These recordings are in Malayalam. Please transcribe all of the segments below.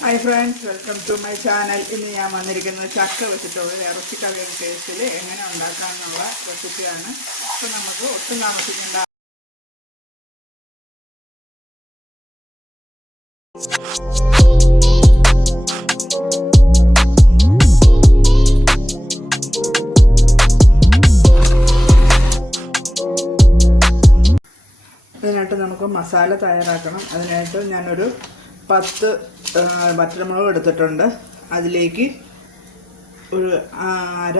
Hi friends welcome to my channel ഇന്ന് ഞാൻ വന്നിരിക്കുന്നത് ചക്ക വെച്ചിട്ടുള്ള ഇറച്ചിക്കറി ടേസ്റ്റിൽ എങ്ങനെ ഉണ്ടാക്കാമെന്നുള്ള റെസിപ്പിയാണ് അപ്പോൾ നമുക്ക് ഒട്ടും താമസിക്കേണ്ട. അതിനായിട്ട് നമുക്ക് മസാല തയ്യാറാക്കണം. അതിനായിട്ട് ഞാനൊരു പത്ത് വറ്റൽമുളക് എടുത്തിട്ടുണ്ട്. അതിലേക്ക് ഒരു അര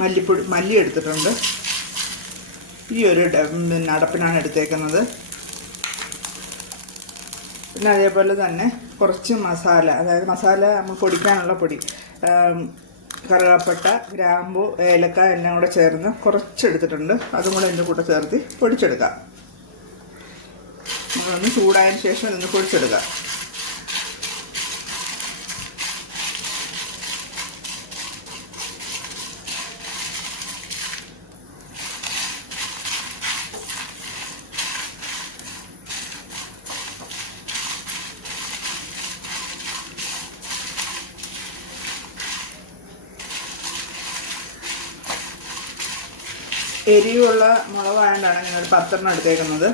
മല്ലിപ്പൊടി മല്ലി എടുത്തിട്ടുണ്ട്. ഈ ഒരു പിന്നെ അടപ്പിനാണ് എടുത്തേക്കുന്നത്. പിന്നെ അതേപോലെ തന്നെ കുറച്ച് മസാല അതായത് മസാല നമ്മൾ പൊടിക്കാനുള്ള പൊടി കറുകപ്പട്ട ഗ്രാമ്പു ഏലക്ക എല്ലാം കൂടെ ചേർന്ന് കുറച്ചെടുത്തിട്ടുണ്ട് അതും കൂടെ എന്റെ കൂടെ ചേർത്ത് പൊടിച്ചെടുക്കാം. നമ്മളൊന്ന് ചൂടായതിന് ശേഷം ഇതൊന്ന് പൊടിച്ചെടുക്കുക. എരിവുള്ള മുളകായതുകൊണ്ടാണ് ഞങ്ങൾ പത്തെണ്ണം എടുത്തേക്കുന്നത്.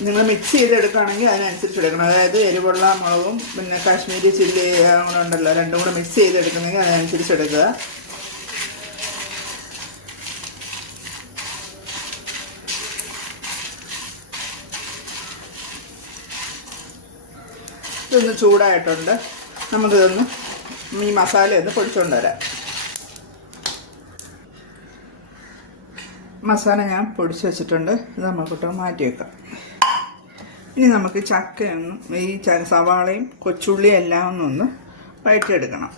നിങ്ങൾ മിക്സ് ചെയ്തെടുക്കുകയാണെങ്കിൽ അതിനനുസരിച്ച് എടുക്കണം. അതായത് എരിവുള്ള മുളകും പിന്നെ കാശ്മീരി ചില്ലി കൂടെ ഉണ്ടല്ലോ രണ്ടും കൂടെ മിക്സ് ചെയ്തെടുക്കുന്നെങ്കിൽ അതിനനുസരിച്ച് എടുക്കുക. ഇതൊന്ന് ചൂടായിട്ടുണ്ട്. നമുക്കിതൊന്ന് ഈ മസാല ഒന്ന് പൊടിച്ചുകൊണ്ട് വരാം. മസാല ഞാൻ പൊടിച്ച് വെച്ചിട്ടുണ്ട്. ഇത് നമുക്കിട്ട് മാറ്റി വെക്കാം ഇനി നമുക്ക് ചക്കയൊന്നും ഈ സവാളയും കൊച്ചുള്ളിയും എല്ലാം ഒന്നൊന്ന് വഴറ്റിയെടുക്കണം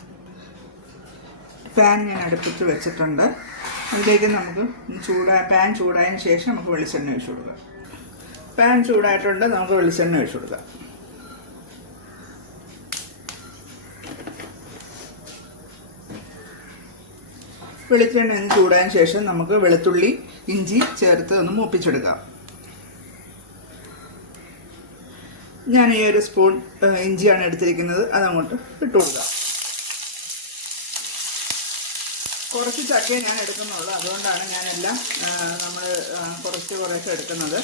പാൻ ഞാൻ അടുപ്പിച്ച് വെച്ചിട്ടുണ്ട്. അതിലേക്ക് നമുക്ക് ചൂടാ പാൻ ചൂടായതിന് ശേഷം നമുക്ക് വെളിച്ചെണ്ണ ഒഴിച്ചു കൊടുക്കാം. പാൻ ചൂടായിട്ടുണ്ട് നമുക്ക് വെളിച്ചെണ്ണ ഒഴിച്ചു കൊടുക്കാം. വെളിച്ചെണ്ണ ഒന്ന് ചൂടായതിന് ശേഷം നമുക്ക് വെളുത്തുള്ളി ഇഞ്ചി ചേർത്ത് ഒന്ന് മൂപ്പിച്ചെടുക്കാം. ഞാൻ ഈ ഒരു സ്പൂൺ ഇഞ്ചിയാണ് എടുത്തിരിക്കുന്നത്. അതങ്ങോട്ട് ഇട്ട് കൊടുക്കാം. കുറച്ച് ചക്ക ഞാൻ എടുക്കുന്നുള്ളൂ. അതുകൊണ്ടാണ് ഞാനെല്ലാം നമ്മൾ കുറച്ച് കുറേശ്ശെ എടുക്കുന്നത്.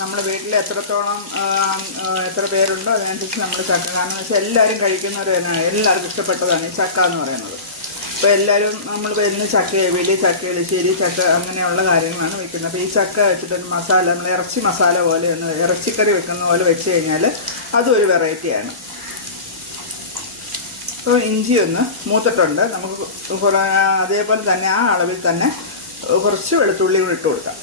നമ്മൾ വീട്ടിൽ എത്രത്തോളം എത്ര പേരുണ്ടോ അതിനനുസരിച്ച് നമ്മൾ ചക്ക കാരണം വെച്ചാൽ എല്ലാവരും കഴിക്കുന്നവർ തന്നെയാണ്. എല്ലാവർക്കും ഇഷ്ടപ്പെട്ടതാണ് ഈ ചക്ക എന്ന് പറയുന്നത്. അപ്പോൾ എല്ലാവരും നമ്മൾ വരുന്ന ചക്ക എവിലി ചക്ക എളിശ്ശേരി ചക്ക അങ്ങനെയുള്ള കാര്യങ്ങളാണ് വെക്കുന്നത്. അപ്പോൾ ഈ ചക്ക വെച്ചിട്ടൊരു മസാല നമ്മൾ ഇറച്ചി മസാല പോലെ ഒന്ന് ഇറച്ചിക്കറി വെക്കുന്ന പോലെ വെച്ച് കഴിഞ്ഞാൽ അതും ഒരു വെറൈറ്റിയാണ് അപ്പോൾ ഇഞ്ചി ഒന്ന് മൂത്തിട്ടുണ്ട്. നമുക്ക് അതേപോലെ തന്നെ ആ അളവിൽ തന്നെ കുറച്ച് വെളുത്തുള്ളി ഇട്ട് കൊടുക്കാം.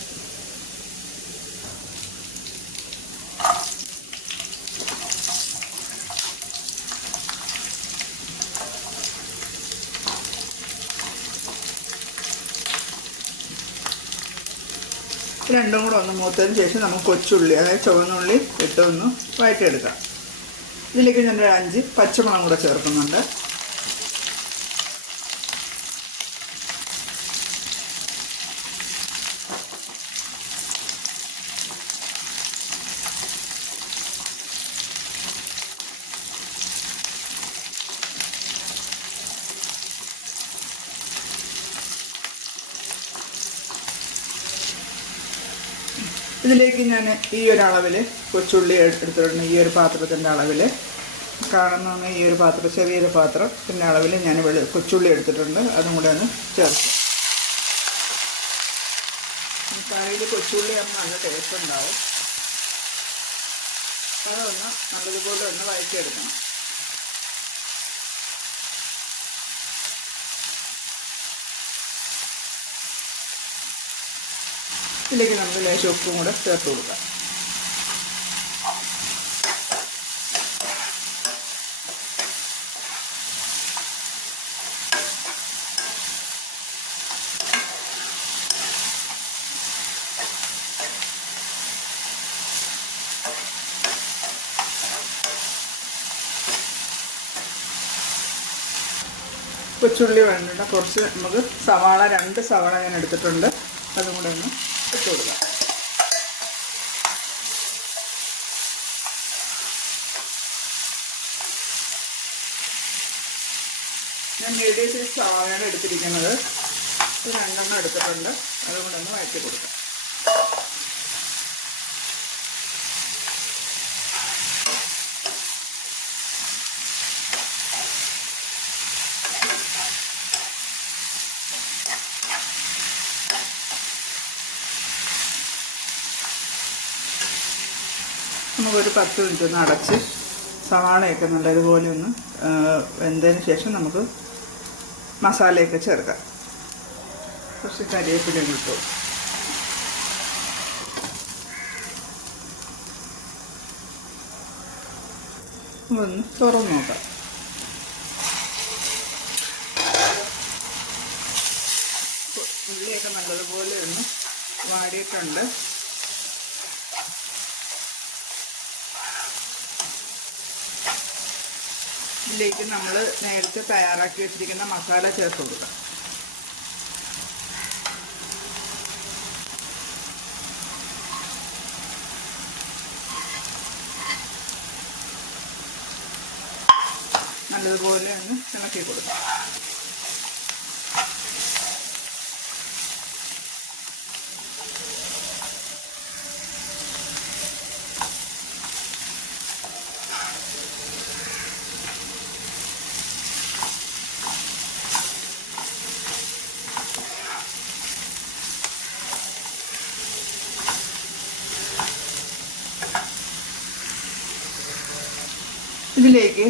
രണ്ടും കൂടെ ഒന്ന് മൂത്തതിന് ശേഷം നമുക്ക് കൊച്ചുള്ളി അതായത് ചുവന്നുള്ളി ഇട്ടൊന്ന് വഴറ്റിയെടുക്കാം. ഇതിലേക്ക് ഞാൻ അഞ്ച് പച്ചമുളകും കൂടെ ചേർക്കുന്നുണ്ട്. ഇതിലേക്ക് ഞാൻ ഈ ഒരു അളവിൽ കൊച്ചുള്ളി എടുത്തിട്ടുണ്ട് ഈ ഒരു പാത്രത്തിന്റെ അളവിൽ കാണുന്ന ഈ ഒരു പാത്രം ചെറിയൊരു പാത്രം പിന്നെ അളവിൽ ഞാൻ വെളു കൊച്ചുള്ളി എടുത്തിട്ടുണ്ട്. അതും കൂടെ ഒന്ന് ചേർക്കും കറിയിൽ കൊച്ചുള്ളി ആകുമ്പോൾ നല്ല ടേസ്റ്റ് ഉണ്ടാവും. അതൊന്ന് നല്ലതുപോലെ ഒന്ന് വഴറ്റിയെടുക്കണം ഇതിലേക്ക് നമുക്ക് ലേശം ഉപ്പും കൂടെ ചേർത്ത് കൊടുക്കാം. കൊച്ചുള്ളി വേണ്ട കുറച്ച് നമുക്ക് സവാള രണ്ട് സവാള ഞാൻ എടുത്തിട്ടുണ്ട്. അതും കൂടെ ഒന്ന് കൊടുക്കാം ഞാൻ മീഡിയം സൈസ് സാധനം എടുത്തിരിക്കുന്നത്. രണ്ടെണ്ണം എടുത്തിട്ടുണ്ട്. അതുകൊണ്ടൊന്ന് വഴറ്റി കൊടുക്കാം. നമുക്കൊരു പത്ത് മിനിറ്റ് ഒന്ന് അടച്ച് സവാളയൊക്കെ നല്ലതുപോലെ ഒന്ന് വെന്തതിന് ശേഷം നമുക്ക് മസാലയൊക്കെ ചേർക്കാം. കുറച്ച് കരിയേപ്പിലും കിട്ടും ഒന്ന് തുറന്ന് നോക്കാം. ഉള്ളിയൊക്കെ നല്ലതുപോലെ ഒന്ന് വാടിയിട്ടുണ്ട്. ഇതിലേക്ക് നമ്മൾ നേരത്തെ തയ്യാറാക്കി വെച്ചിരിക്കുന്ന മസാല ചേർത്ത് കൊടുക്കാം. നല്ലതുപോലെ ഒന്ന് ഇളക്കി കൊടുക്കാം. ഇതിലേക്ക്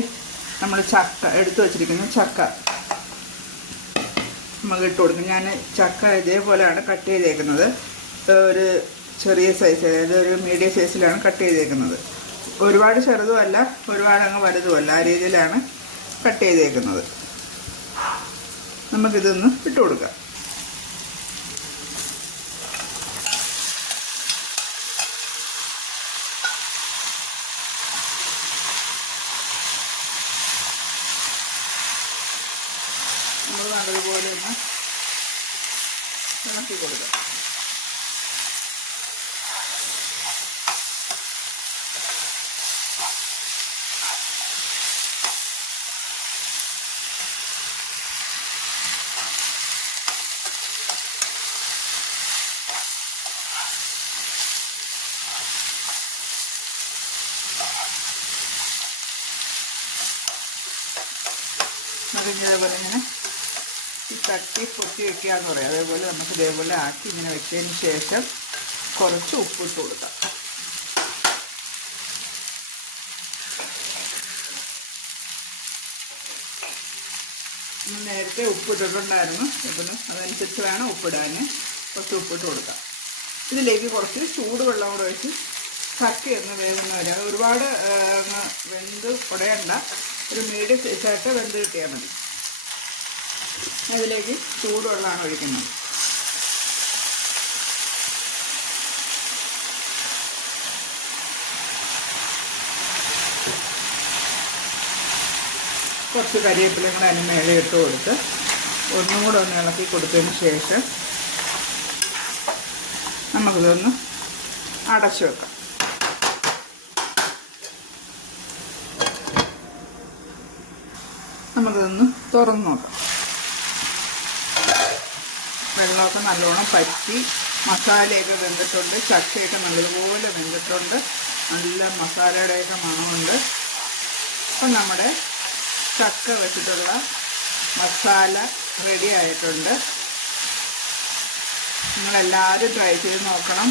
നമ്മൾ ചക്ക എടുത്തു വച്ചിരിക്കുന്ന. ചക്ക നമുക്ക് ഇട്ട് കൊടുക്കും. ഞാൻ ചക്ക ഇതേപോലെയാണ് കട്ട് ചെയ്തേക്കുന്നത്. ഒരു ചെറിയ സൈസ് അതായത് ഒരു മീഡിയം സൈസിലാണ് കട്ട് ചെയ്തേക്കുന്നത്. ഒരുപാട് ചെറുതുമല്ല ഒരുപാട് അങ്ങ് വലുതുമല്ല. ആ രീതിയിലാണ് കട്ട് ചെയ്തേക്കുന്നത്. നമുക്കിതൊന്ന് ഇട്ട് കൊടുക്കാം. നമ്മൾ നല്ലതുപോലെ ഒന്ന് ഇളക്കി കൊടുക്കാം. ഇങ്ങനെ ഈ തട്ടി പൊത്തി വെക്കുക എന്ന് പറയാം. അതേപോലെ നമുക്ക് ഇതേപോലെ ആക്കി ഇങ്ങനെ വെച്ചതിന് ശേഷം കുറച്ച് ഉപ്പിട്ട് കൊടുക്കാം. നേരത്തെ ഉപ്പിട്ടിട്ടുണ്ടായിരുന്നു. ഇപ്പം അതനുസരിച്ച് വേണം ഉപ്പിടാൻ. കുറച്ച് ഉപ്പിട്ട് കൊടുക്കാം. ഇതിലേക്ക് കുറച്ച് ചൂടുവെള്ളം കൂടെ വെച്ച് ചക്ക ഒന്ന് വേവുന്ന വരെ. ഒരുപാട് വെന്ത് കുടയണ്ട. ഒരു മീഡിയം സൈസായിട്ട് വെന്ത് കിട്ടിയാൽ മതി. അതിലേക്ക് ചൂടുവെള്ളമാണ് ഒഴിക്കുന്നത് കുറച്ച് കരിവേപ്പിലയും കൂടെ അതിന് മേലെ ഇട്ട് കൊടുത്ത് ഒന്നും കൂടെ ഒന്ന് ഇളക്കി കൊടുത്തതിന് ശേഷം നമുക്കിതൊന്ന് അടച്ചു വെക്കാം. നമുക്കിതൊന്ന് തുറന്നു നോക്കാം. വെള്ളമൊക്കെ നല്ലോണം പറ്റി മസാലയൊക്കെ വെന്തിട്ടുണ്ട് ചക്കയൊക്കെ നല്ലതുപോലെ വെന്തിട്ടുണ്ട്. നല്ല മസാലയുടെയൊക്കെ മണമുണ്ട്. അപ്പം നമ്മുടെ ചക്ക വെച്ചിട്ടുള്ള മസാല റെഡി ആയിട്ടുണ്ട്. നിങ്ങളെല്ലാവരും ട്രൈ ചെയ്ത് നോക്കണം.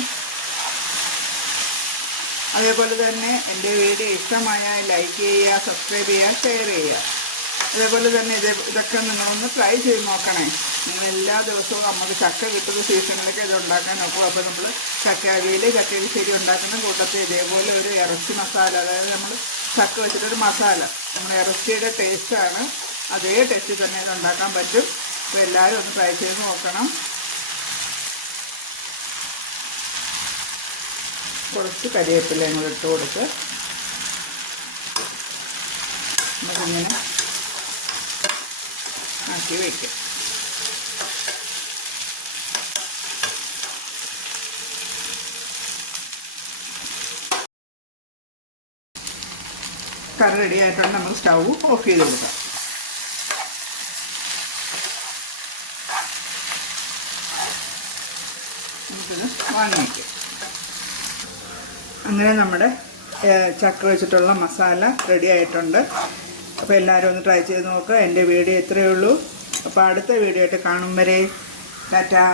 അതേപോലെ തന്നെ എന്റെ വീഡിയോ ഇഷ്ടമായാൽ ലൈക്ക് ചെയ്യുക സബ്സ്ക്രൈബ് ചെയ്യുക ഷെയർ ചെയ്യുക. അതേപോലെ തന്നെ ഇതേ ഇതൊക്കെ നിങ്ങളൊന്ന് ട്രൈ ചെയ്ത് നോക്കണേ. നിങ്ങൾ എല്ലാ ദിവസവും നമുക്ക് ചക്ക കിട്ടുന്ന സീസണിലൊക്കെ ഇത് ഉണ്ടാക്കാൻ നോക്കും. അപ്പോൾ നമ്മൾ ചക്ക അവിയൽ ചക്കരിശ്ശേരി ഉണ്ടാക്കുന്ന കൂട്ടത്തിൽ ഇതേപോലെ ഒരു ഇറച്ചി മസാല അതായത് നമ്മൾ ചക്ക വെച്ചിട്ടൊരു മസാല. നമ്മൾ ഇറച്ചിയുടെ ടേസ്റ്റാണ് അതേ ടേസ്റ്റിൽ തന്നെ ഇത് ഉണ്ടാക്കാൻ പറ്റും. അപ്പോൾ എല്ലാവരും ഒന്ന് ട്രൈ ചെയ്ത് നോക്കണം. കുറച്ച് കരിവേപ്പില ഞങ്ങൾ ഇട്ട് കൊടുത്ത്. നമുക്കിങ്ങനെ മാറ്റി വയ്ക്കും കറി റെഡി ആയിട്ടാണ് നമ്മൾ സ്റ്റൗ ഓഫ് ചെയ്ത് കൊടുക്കാം. വാങ്ങി അങ്ങനെ നമ്മുടെ ചക്ക വെച്ചിട്ടുള്ള മസാല റെഡി ആയിട്ടുണ്ട്. അപ്പോൾ എല്ലാവരും ഒന്ന് ട്രൈ ചെയ്ത് നോക്കുക എന്റെ വീഡിയോ ഇത്രയേ ഉള്ളൂ. അപ്പോൾ അടുത്ത വീഡിയോ ആയിട്ട് കാണും വരെ. ടാറ്റാ.